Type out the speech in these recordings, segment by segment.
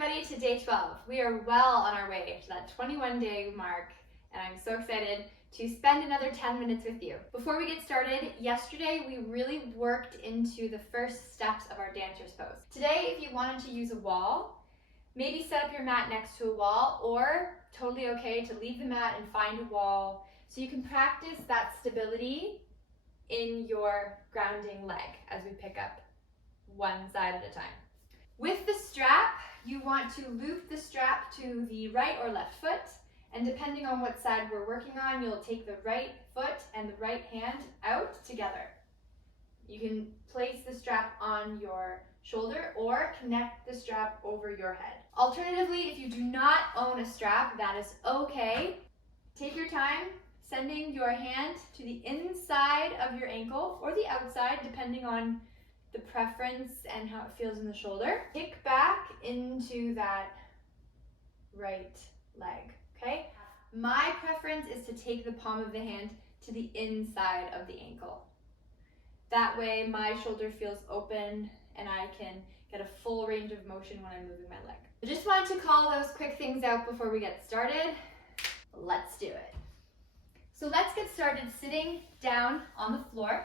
everybody to day 12. We are well on our way to that 21-day mark, and I'm so excited to spend another 10 minutes with you. Before we get started, yesterday we really worked into the first steps of our dancer's pose. Today, if you wanted to use a wall, maybe set up your mat next to a wall, or totally okay to leave the mat and find a wall so you can practice that stability in your grounding leg as we pick up one side at a time. With the strap, you want to loop the strap to the right or left foot, and depending on what side we're working on, you'll take the right foot and the right hand out together. You can place the strap on your shoulder or connect the strap over your head. Alternatively, if you do not own a strap, that is okay. Take your time sending your hand to the inside of your ankle or the outside, depending on the preference and how it feels in the shoulder. Kick back into that right leg, okay? My preference is to take the palm of the hand to the inside of the ankle. That way my shoulder feels open and I can get a full range of motion when I'm moving my leg. I just wanted to call those quick things out before we get started. Let's do it. So let's get started sitting down on the floor.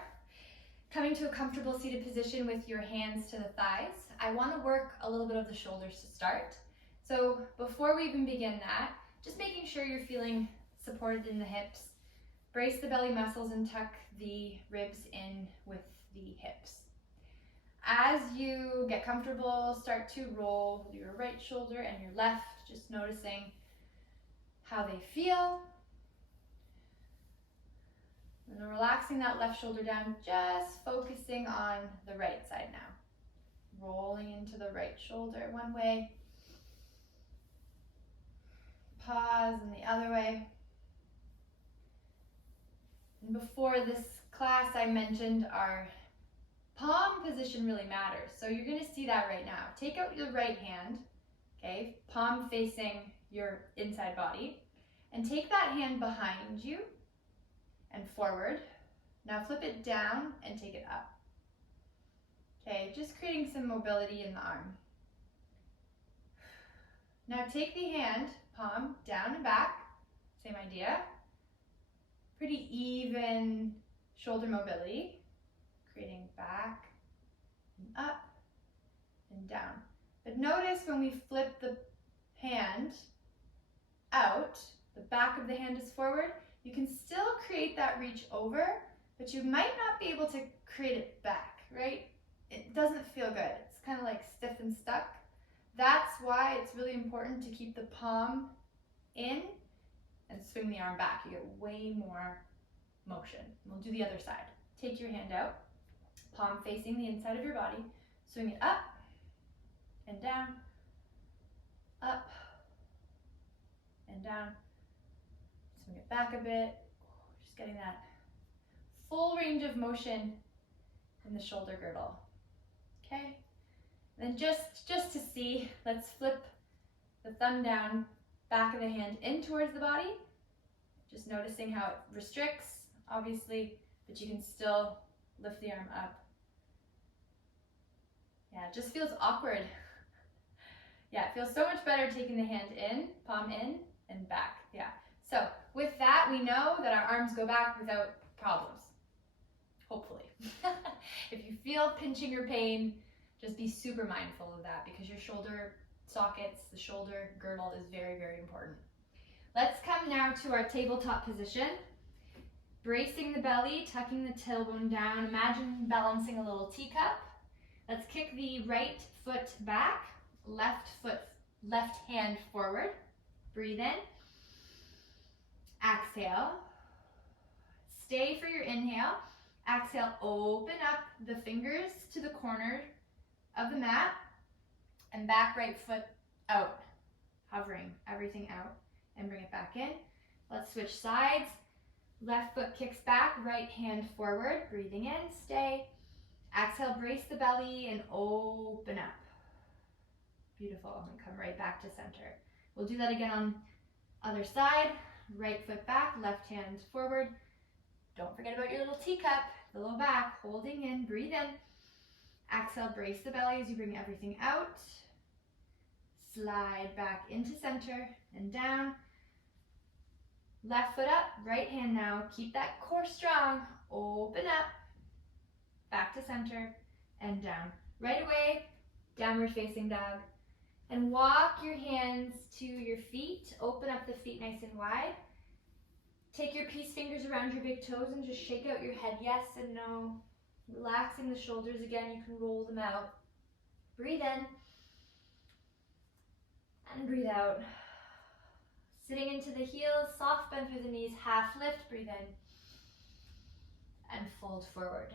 Coming to a comfortable seated position with your hands to the thighs. I want to work a little bit of the shoulders to start. So before we even begin that, just making sure you're feeling supported in the hips. Brace the belly muscles and tuck the ribs in with the hips. As you get comfortable, start to roll your right shoulder and your left, just noticing how they feel. And then relaxing that left shoulder down, just focusing on the right side now. Rolling into the right shoulder one way. Pause and the other way. And before this class, I mentioned our palm position really matters. So you're going to see that right now. Take out your right hand, okay, palm facing your inside body, and take that hand behind you and forward. Now flip it down and take it up. Okay, just creating some mobility in the arm. Now take the hand, palm down and back, same idea. Pretty even shoulder mobility, creating back and up and down. But notice when we flip the hand out, the back of the hand is forward, you can still create that reach over, but you might not be able to create it back, right? It doesn't feel good. It's kind of like stiff and stuck. That's why it's really important to keep the palm in and swing the arm back. You get way more motion. We'll do the other side. Take your hand out, palm facing the inside of your body, swing it up and down, up and down. Swing it back a bit, just getting that full range of motion in the shoulder girdle. Okay, then just to see, let's flip the thumb down, back of the hand in towards the body. Just noticing how it restricts, obviously, but you can still lift the arm up. Yeah, it just feels awkward. Yeah, it feels so much better taking the hand in, palm in, and back. Yeah. So with that, we know that our arms go back without problems, hopefully. If you feel pinching or pain, just be super mindful of that because your shoulder sockets, the shoulder girdle is very, very important. Let's come now to our tabletop position. Bracing the belly, tucking the tailbone down. Imagine balancing a little teacup. Let's kick the right foot back, left hand forward. Breathe in. Exhale. Stay for your inhale. Exhale, open up the fingers to the corner of the mat and back right foot out. Hovering everything out and bring it back in. Let's switch sides. Left foot kicks back, right hand forward. Breathing in, stay. Exhale, brace the belly and open up. Beautiful, and come right back to center. We'll do that again on other side. Right foot back, left hand forward. Don't forget about your little teacup, the low back, holding in, breathe in. Exhale, brace the belly as you bring everything out. slide back into center and down. Left foot up, right hand now. Keep that core strong. Open up, back to center and down. Right away, downward facing dog. And walk your hands to your feet. Open up the feet nice and wide. Take your peace fingers around your big toes and just shake out your head yes and no. Relaxing the shoulders again, you can roll them out. Breathe in and breathe out. Sitting into the heels, soft bend through the knees, half lift, breathe in and fold forward.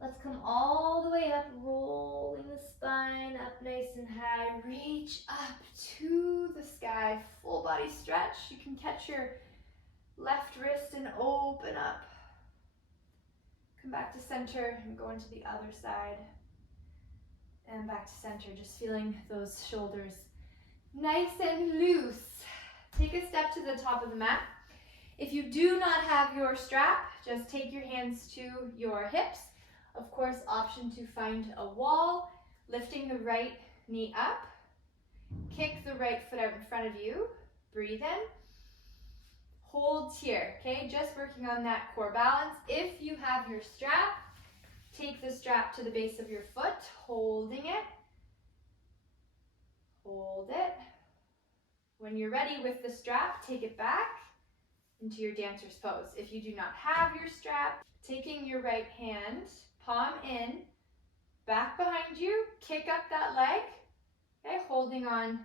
Let's come all the way up, rolling the spine up nice and high. Reach up to the sky, full body stretch. You can catch your left wrist and open up. Come back to center and go into the other side. And back to center, just feeling those shoulders nice and loose. Take a step to the top of the mat. If you do not have your strap, just take your hands to your hips. Of course, option to find a wall, lifting the right knee up. Kick the right foot out in front of you. Breathe in. Hold here, okay? Just working on that core balance. If you have your strap, take the strap to the base of your foot, holding it. Hold it. When you're ready with the strap, take it back into your dancer's pose. If you do not have your strap, taking your right hand, palm in, back behind you, kick up that leg, okay, holding on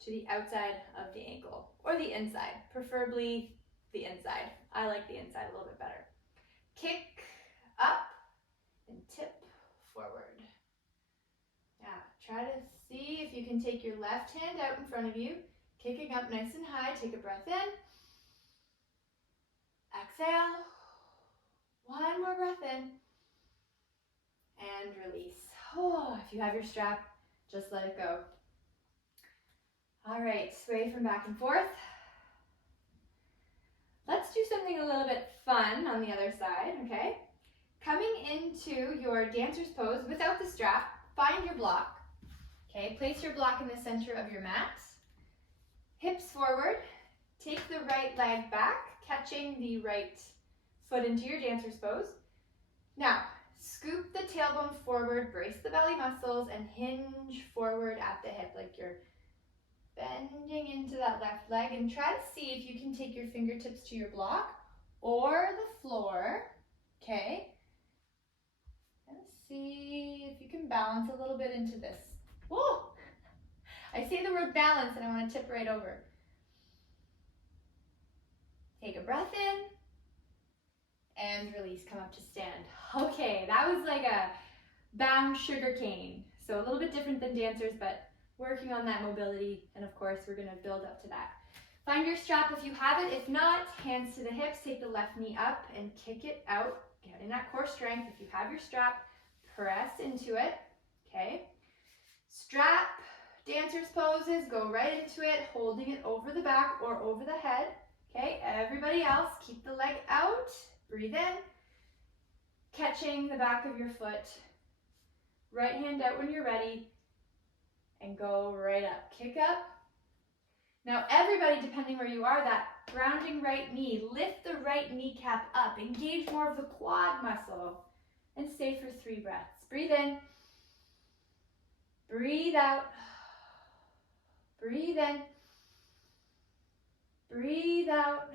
to the outside of the ankle, or the inside, preferably the inside. I like the inside a little bit better. Kick up and tip forward. Yeah, try to see if you can take your left hand out in front of you, kicking up nice and high. Take a breath in. Exhale. One more breath in. And release. Oh, if you have your strap, just let it go. All right, sway from back and forth. Let's do something a little bit fun on the other side, okay? Coming into your dancer's pose without the strap, find your block. Okay, place your block in the center of your mat. Hips forward. Take the right leg back, catching the right foot into your dancer's pose. Now, scoop the tailbone forward, brace the belly muscles, and hinge forward at the hip like you're bending into that left leg. And try to see if you can take your fingertips to your block or the floor, okay? And see if you can balance a little bit into this. Whoa! I say the word balance and I want to tip right over. Take a breath in and release, come up to stand. Okay, that was like a bound sugar cane. So a little bit different than dancers, but working on that mobility. And of course, we're gonna build up to that. Find your strap if you have it. If not, hands to the hips, take the left knee up and kick it out. Get in that core strength. If you have your strap, press into it, okay? Strap, dancer's poses, go right into it, holding it over the back or over the head. Okay, everybody else, keep the leg out, breathe in, catching the back of your foot, right hand out when you're ready, and go right up, kick up. Now everybody, depending where you are, that grounding right knee, lift the right kneecap up, engage more of the quad muscle, and stay for 3 breaths. Breathe in, breathe out, breathe in, breathe out.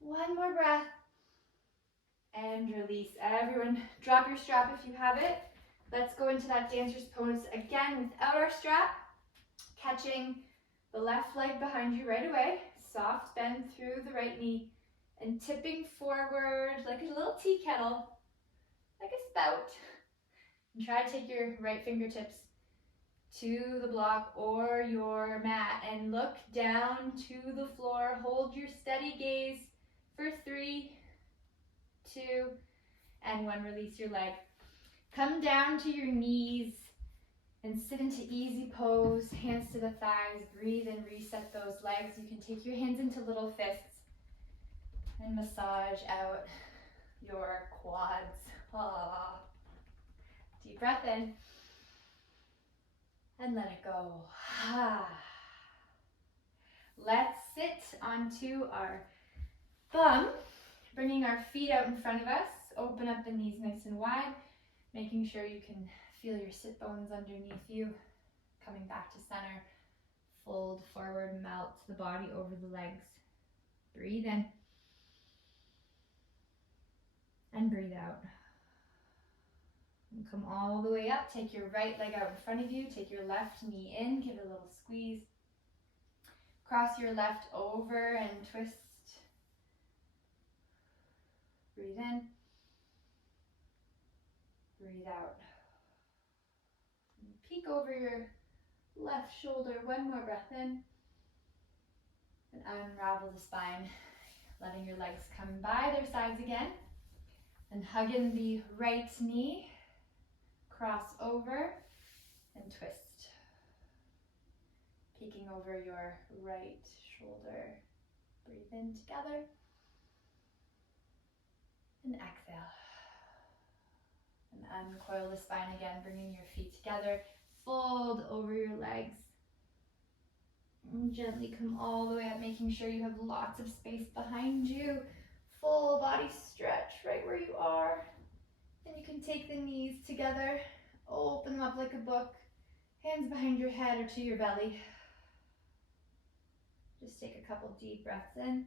One more breath. And release. Everyone, drop your strap if you have it. Let's go into that dancer's pose again without our strap. Catching the left leg behind you right away. Soft bend through the right knee. And tipping forward like a little tea kettle. Like a spout. And try to take your right fingertips to the block or your mat and look down to the floor. Hold your steady gaze for 3, 2, and 1. Release your leg. Come down to your knees and sit into easy pose. Hands to the thighs. Breathe and reset those legs. You can take your hands into little fists and massage out your quads. Ah. Deep breath in. and let it go. Let's sit onto our bum, bringing our feet out in front of us. Open up the knees nice and wide, making sure you can feel your sit bones underneath you. Coming back to center, fold forward, melt the body over the legs. Breathe in and breathe out. And come all the way up. Take your right leg out in front of you. Take your left knee in. Give it a little squeeze. Cross your left over and twist. Breathe in. Breathe out. And peek over your left shoulder. One more breath in. And unravel the spine. Letting your legs come by their sides again. And hug in the right knee. Cross over and twist. Peeking over your right shoulder. Breathe in together. And exhale. And uncoil the spine again, bringing your feet together. Fold over your legs. And gently come all the way up, making sure you have lots of space behind you. Full body stretch right where you are. And you can take the knees together, open them up like a book, hands behind your head or to your belly. Just take a couple deep breaths in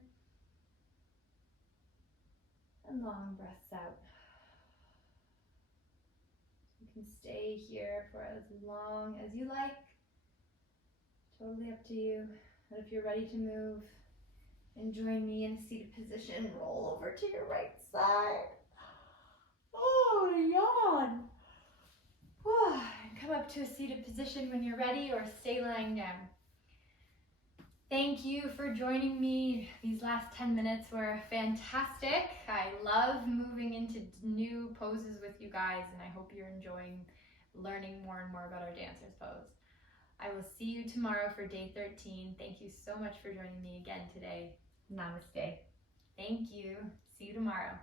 and long breaths out. You can stay here for as long as you like. Totally up to you. But if you're ready to move, and join me in a seated position, roll over to your right side. Oh, yawn. Come up to a seated position when you're ready, or stay lying down. Thank you for joining me. These last 10 minutes were fantastic. I love moving into new poses with you guys, and I hope you're enjoying learning more and more about our dancer's pose. I will see you tomorrow for day 13. Thank you so much for joining me again today. Namaste. Thank you. See you tomorrow.